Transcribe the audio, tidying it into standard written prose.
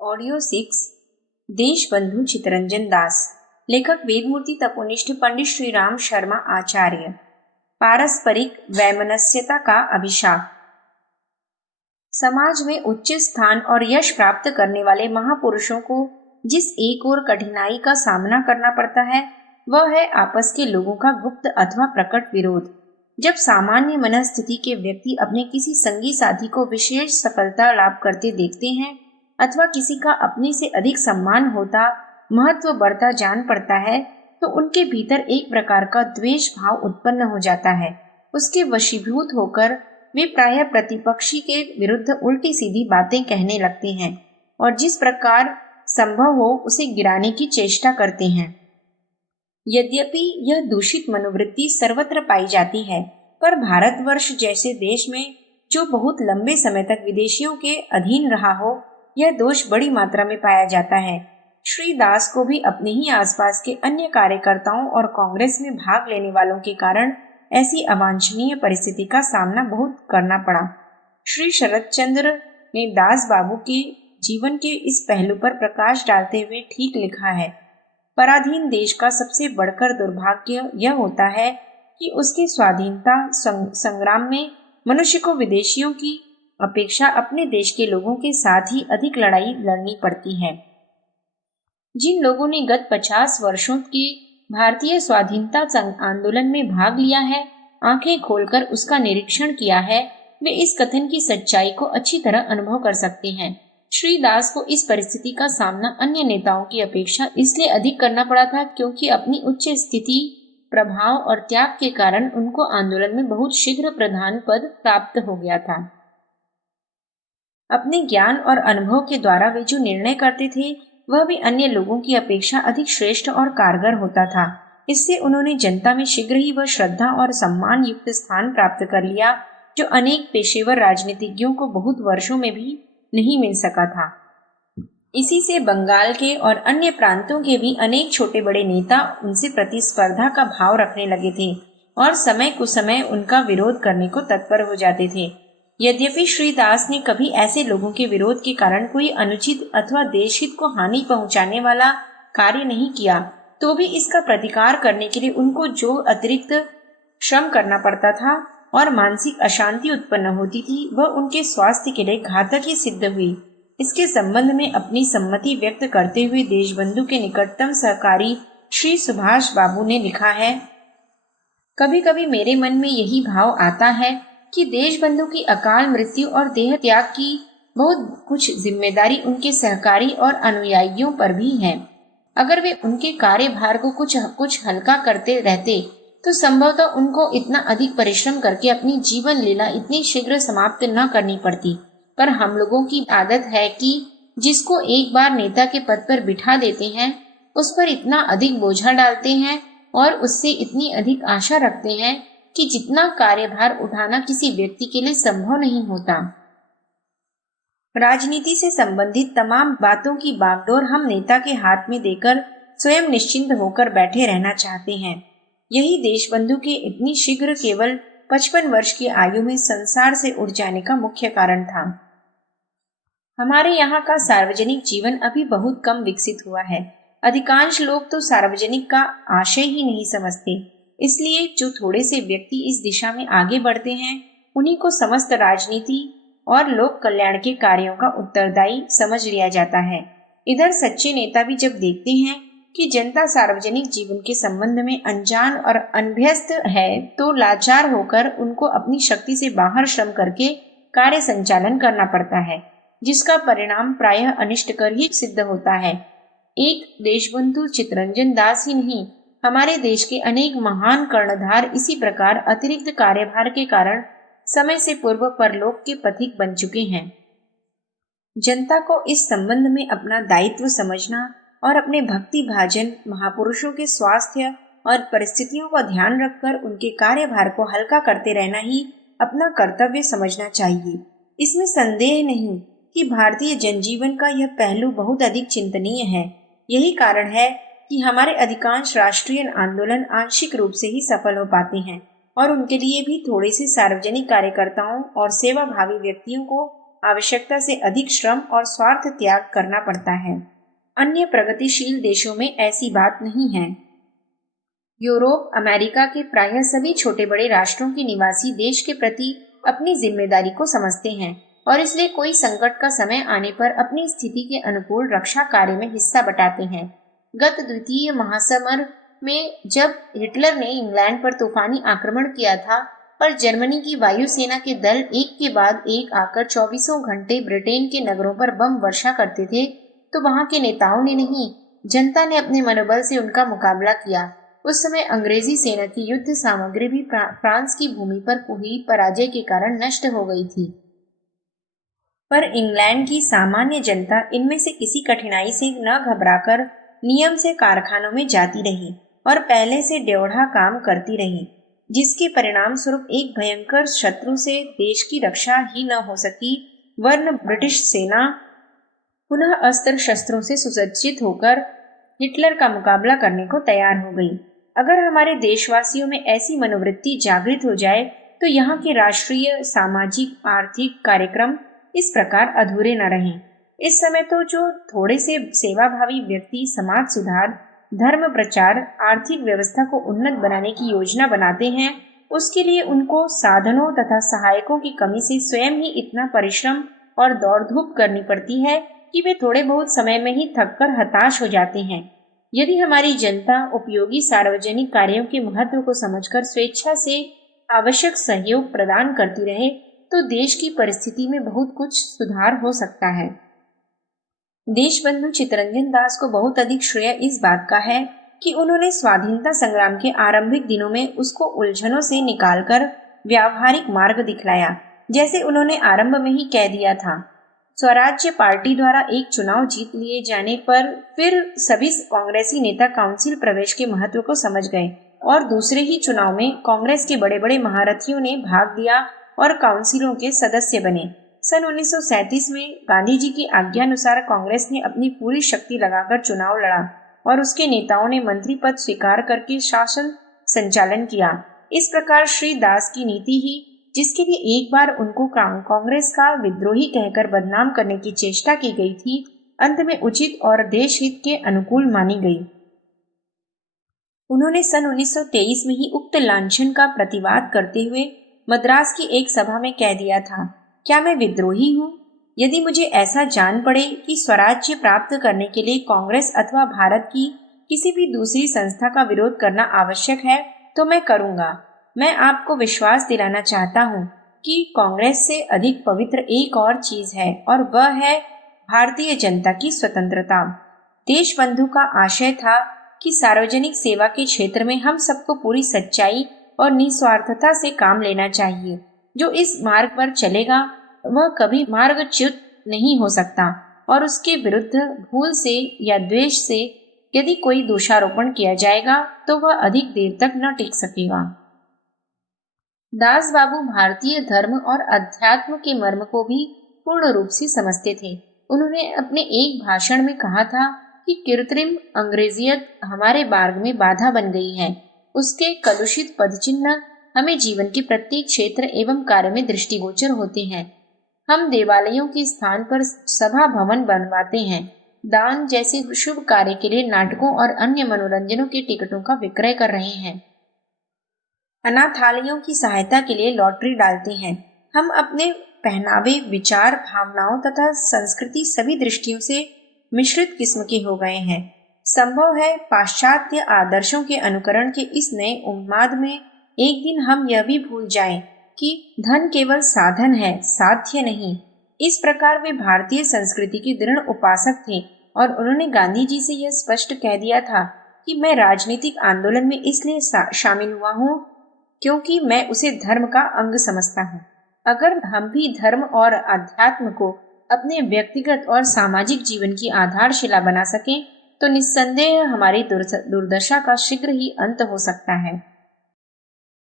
Audio 6 Deshbandhu Chittaranjan Das. लेखक वेदमूर्ति तपोनिष्ठ पंडित श्री राम शर्मा आचार्य। पारस्परिक वैमनस्यता का अभिशाप। समाज में उच्च स्थान और यश प्राप्त करने वाले महापुरुषों को जिस एक और कठिनाई का सामना करना पड़ता है वह है आपस के लोगों का गुप्त अथवा प्रकट विरोध। जब सामान्य मनस्थिति के व्यक्ति अपने किसी संगी साथी को विशेष सफलता लाभ करते देखते हैं अथवा किसी का अपने से अधिक सम्मान होता, महत्व बढ़ता जान पड़ता है तो उनके भीतर एक प्रकार का द्वेष भाव उत्पन्न हो जाता है। उसके वशीभूत होकर वे प्रायः प्रतिपक्षी के विरुद्ध उल्टी सीधी बातें कहने लगते हैं और जिस प्रकार संभव हो उसे गिराने की चेष्टा करते हैं। यद्यपि यह दूषित मनोवृत्ति सर्वत्र पाई जाती है, पर भारतवर्ष जैसे देश में जो बहुत लंबे समय तक विदेशियों के अधीन रहा हो, यह दोष बड़ी मात्रा में पाया जाता है। श्री दास को भी अपने ही आसपास के अन्य कार्यकर्ताओं और कांग्रेस में भाग लेने वालों के कारण ऐसी अवांछनीय परिस्थिति का सामना बहुत करना पड़ा। श्री शरतचंद्र ने दास बाबू के जीवन के इस पहलू पर प्रकाश डालते हुए ठीक लिखा है, पराधीन देश का सबसे बढ़कर दुर्भाग्य यह होता है कि उसके स्वाधीनता संग्राम में मनुष्य को विदेशियों की अपेक्षा अपने देश के लोगों के साथ ही अधिक लड़ाई लड़नी पड़ती है। जिन लोगों ने गत 50 वर्षों के भारतीय स्वाधीनता आंदोलन में भाग लिया है, आंखें खोलकर उसका निरीक्षण किया है, वे इस कथन की सच्चाई को अच्छी तरह अनुभव कर सकते हैं। श्री दास को इस परिस्थिति का सामना अन्य नेताओं की अपेक्षा इसलिए अधिक करना पड़ा था क्योंकि अपनी उच्च स्थिति, प्रभाव और त्याग के कारण उनको आंदोलन में बहुत शीघ्र प्रधान पद प्राप्त हो गया था। अपने ज्ञान और अनुभव के द्वारा वे जो निर्णय करते थे वह भी अन्य लोगों की अपेक्षा अधिक श्रेष्ठ और कारगर होता था। इससे उन्होंने जनता में शीघ्र ही वह श्रद्धा और सम्मान युक्त स्थान प्राप्त कर लिया जो अनेक पेशेवर राजनीतिज्ञों को बहुत वर्षों में भी नहीं मिल सका था। इसी से बंगाल के और अन्य प्रांतों के भी अनेक छोटे बड़े नेता उनसे प्रतिस्पर्धा का भाव रखने लगे थे और समय कुसमय उनका विरोध करने को तत्पर हो जाते थे। यद्यपि श्री दास ने कभी ऐसे लोगों के विरोध के कारण कोई अनुचित अथवा देशहित को हानि पहुंचाने वाला कार्य नहीं किया, तो भी इसका प्रतिकार करने के लिए उनको जो अतिरिक्त श्रम करना पड़ता था और मानसिक अशांति उत्पन्न होती थी वह उनके स्वास्थ्य के लिए घातक ही सिद्ध हुई। इसके संबंध में अपनी सम्मति व्यक्त करते हुए देशबंधु के निकटतम सहकारी श्री सुभाष बाबू ने लिखा है, कभी कभी मेरे मन में यही भाव आता है कि देशबंधु की अकाल मृत्यु और देह त्याग की बहुत कुछ जिम्मेदारी उनके सहकारी और अनुयायियों पर भी है। अगर वे उनके कार्यभार को कुछ हल्का करते रहते तो संभवतः उनको इतना अधिक परिश्रम करके अपनी जीवन लीला इतनी शीघ्र समाप्त न करनी पड़ती। पर हम लोगों की आदत है कि जिसको एक बार नेता के पद पर बिठा देते हैं उस पर इतना अधिक बोझा डालते हैं और उससे इतनी अधिक आशा रखते हैं कि जितना कार्यभार उठाना किसी व्यक्ति के लिए संभव नहीं होता। राजनीति से संबंधित तमाम बातों की बागडोर हम नेता के हाथ में देकर स्वयं निश्चिंत होकर बैठे रहना चाहते हैं। यही देशबंधु के इतनी शीघ्र केवल 55 वर्ष की आयु में संसार से उड़ जाने का मुख्य कारण था। हमारे यहाँ का सार्वजनिक जीवन अभी बहुत कम विकसित हुआ है। अधिकांश लोग तो सार्वजनिक का आशय ही नहीं समझते। इसलिए जो थोड़े से व्यक्ति इस दिशा में आगे बढ़ते हैं उन्हीं को समस्त राजनीति और लोक कल्याण के कार्यों का उत्तरदायी समझ लिया जाता है। इधर सच्चे नेता भी जब देखते हैं कि जनता सार्वजनिक जीवन के संबंध में अनजान और अनभ्यस्त है तो लाचार होकर उनको अपनी शक्ति से बाहर श्रम करके कार्य संचालन करना पड़ता है, जिसका परिणाम प्रायः अनिष्टकर ही सिद्ध होता है। एक देशबंधु चित्तरंजन दास ही नहीं, हमारे देश के अनेक महान कर्णधार इसी प्रकार अतिरिक्त कार्यभार के कारण समय से पूर्व परलोक के पथिक बन चुके हैं। जनता को इस संबंध में अपना दायित्व समझना और अपने भक्ति भाजन महापुरुषों के स्वास्थ्य और परिस्थितियों का ध्यान रखकर उनके कार्यभार को हल्का करते रहना ही अपना कर्तव्य समझना चाहिए। इसमें संदेह नहीं कि भारतीय जनजीवन का यह पहलू बहुत अधिक चिंतनीय है। यही कारण है कि हमारे अधिकांश राष्ट्रीय आंदोलन आंशिक रूप से ही सफल हो पाते हैं और उनके लिए भी थोड़े से सार्वजनिक कार्यकर्ताओं और सेवाभावी व्यक्तियों को आवश्यकता से अधिक श्रम और स्वार्थ त्याग करना पड़ता है। अन्य प्रगतिशील देशों में ऐसी बात नहीं है। यूरोप, अमेरिका के प्रायः सभी छोटे बड़े राष्ट्रों के निवासी देश के प्रति अपनी जिम्मेदारी को समझते हैं और इसलिए कोई संकट का समय आने पर अपनी स्थिति के अनुकूल रक्षा कार्य में हिस्सा बटाते हैं। गत द्वितीय महासमर में जब हिटलर ने इंग्लैंड पर तूफानी आक्रमण किया था, पर जर्मनी की वायुसेना के दल एक के बाद एक आकर 24 घंटे ब्रिटेन के नगरों पर बम वर्षा करते थे, तो वहां के नेताओं ने नहीं, जनता ने अपने मनोबल से उनका मुकाबला किया। उस समय अंग्रेजी सेना की युद्ध सामग्री भी फ्रांस की भूमि पर हुई पराजय के कारण नष्ट हो गई थी, पर इंग्लैंड की सामान्य जनता इनमें से किसी कठिनाई से न घबराकर नियम से कारखानों में जाती रही और पहले से ड्योढ़ा काम करती रही, जिसके परिणाम स्वरूप एक भयंकर शत्रु से देश की रक्षा ही न हो सकी, वरन ब्रिटिश सेना पुनः अस्त्र शस्त्रों से सुसज्जित होकर हिटलर का मुकाबला करने को तैयार हो गई। अगर हमारे देशवासियों में ऐसी मनोवृत्ति जागृत हो जाए तो यहाँ के राष्ट्रीय, सामाजिक, आर्थिक कार्यक्रम इस प्रकार अधूरे न रहें। इस समय तो जो थोड़े से सेवाभावी व्यक्ति समाज सुधार, धर्म प्रचार, आर्थिक व्यवस्था को उन्नत बनाने की योजना बनाते हैं, उसके लिए उनको साधनों तथा सहायकों की कमी से स्वयं ही इतना परिश्रम और दौड़ धूप करनी पड़ती है कि वे थोड़े बहुत समय में ही थककर हताश हो जाते हैं। यदि हमारी जनता उपयोगी सार्वजनिक कार्यों के महत्व को समझकर स्वेच्छा से आवश्यक सहयोग प्रदान करती रहे तो देश की परिस्थिति में बहुत कुछ सुधार हो सकता है। देशबंधु चित्तरंजन दास को बहुत अधिक श्रेय इस बात का है कि उन्होंने स्वाधीनता संग्राम के आरंभिक दिनों में उसको उलझनों से निकालकर व्यावहारिक मार्ग दिखलाया। जैसे उन्होंने आरंभ में ही कह दिया था, स्वराज्य पार्टी द्वारा एक चुनाव जीत लिए जाने पर फिर सभी कांग्रेसी नेता काउंसिल प्रवेश के महत्व को समझ गए और दूसरे ही चुनाव में कांग्रेस के बड़े बड़े महारथियों ने भाग दिया और काउंसिलों के सदस्य बने। सन 1937 में गांधी जी की आज्ञानुसार कांग्रेस ने अपनी पूरी शक्ति लगाकर चुनाव लड़ा और उसके नेताओं ने मंत्री पद स्वीकार करके शासन संचालन किया। इस प्रकार श्री दास की नीति ही, जिसके लिए एक बार उनको कांग्रेस का विद्रोही कहकर बदनाम करने की चेष्टा की गई थी, अंत में उचित और देश हित के अनुकूल मानी गई। उन्होंने सन 1923 में ही उक्त लांछन का प्रतिवाद करते हुए मद्रास की एक सभा में कह दिया था, क्या मैं विद्रोही हूँ? यदि मुझे ऐसा जान पड़े कि स्वराज्य प्राप्त करने के लिए कांग्रेस अथवा भारत की किसी भी दूसरी संस्था का विरोध करना आवश्यक है तो मैं करूँगा। मैं आपको विश्वास दिलाना चाहता हूँ कि कांग्रेस से अधिक पवित्र एक और चीज है और वह है भारतीय जनता की स्वतंत्रता। देशबंधु का आशय था कि सार्वजनिक सेवा के क्षेत्र में हम सबको पूरी सच्चाई और निस्वार्थता से काम लेना चाहिए। जो इस मार्ग पर चलेगा वह कभी मार्गच्युत नहीं हो सकता और उसके विरुद्ध भूल से या द्वेष से यदि कोई दोषारोपण किया जाएगा तो वह अधिक देर तक न टिक सकेगा। दास बाबू भारतीय धर्म और अध्यात्म के मर्म को भी पूर्ण रूप से समझते थे। उन्होंने अपने एक भाषण में कहा था कि कृत्रिम अंग्रेजियत हमारे मार्ग में बाधा बन गई है। उसके कलुषित पदचिन्ह हमें जीवन के प्रत्येक क्षेत्र एवं कार्य में दृष्टिगोचर होते हैं। हम देवालयों के स्थान पर सभा भवन बनवाते हैं, दान जैसे शुभ कार्य के लिए नाटकों और अन्य मनोरंजनों के टिकटों का विक्रय कर रहे हैं, अनाथालयों की सहायता के लिए लॉटरी डालते हैं। हम अपने पहनावे, विचार, भावनाओं तथा संस्कृति सभी दृष्टियों से मिश्रित किस्म के हो गए हैं। संभव है पाश्चात्य आदर्शों के अनुकरण के इस नए उन्माद में एक दिन हम यह भी भूल जाएं कि धन केवल साधन है, साध्य नहीं। इस प्रकार वे भारतीय संस्कृति के दृढ़ उपासक थे और उन्होंने गांधी जी से यह स्पष्ट कह दिया था कि मैं राजनीतिक आंदोलन में इसलिए शामिल हुआ हूँ क्योंकि मैं उसे धर्म का अंग समझता हूँ। अगर हम भी धर्म और अध्यात्म को अपने व्यक्तिगत और सामाजिक जीवन की आधारशिला बना सकें तो निस्संदेह हमारी दुर्दशा का शीघ्र ही अंत हो सकता है।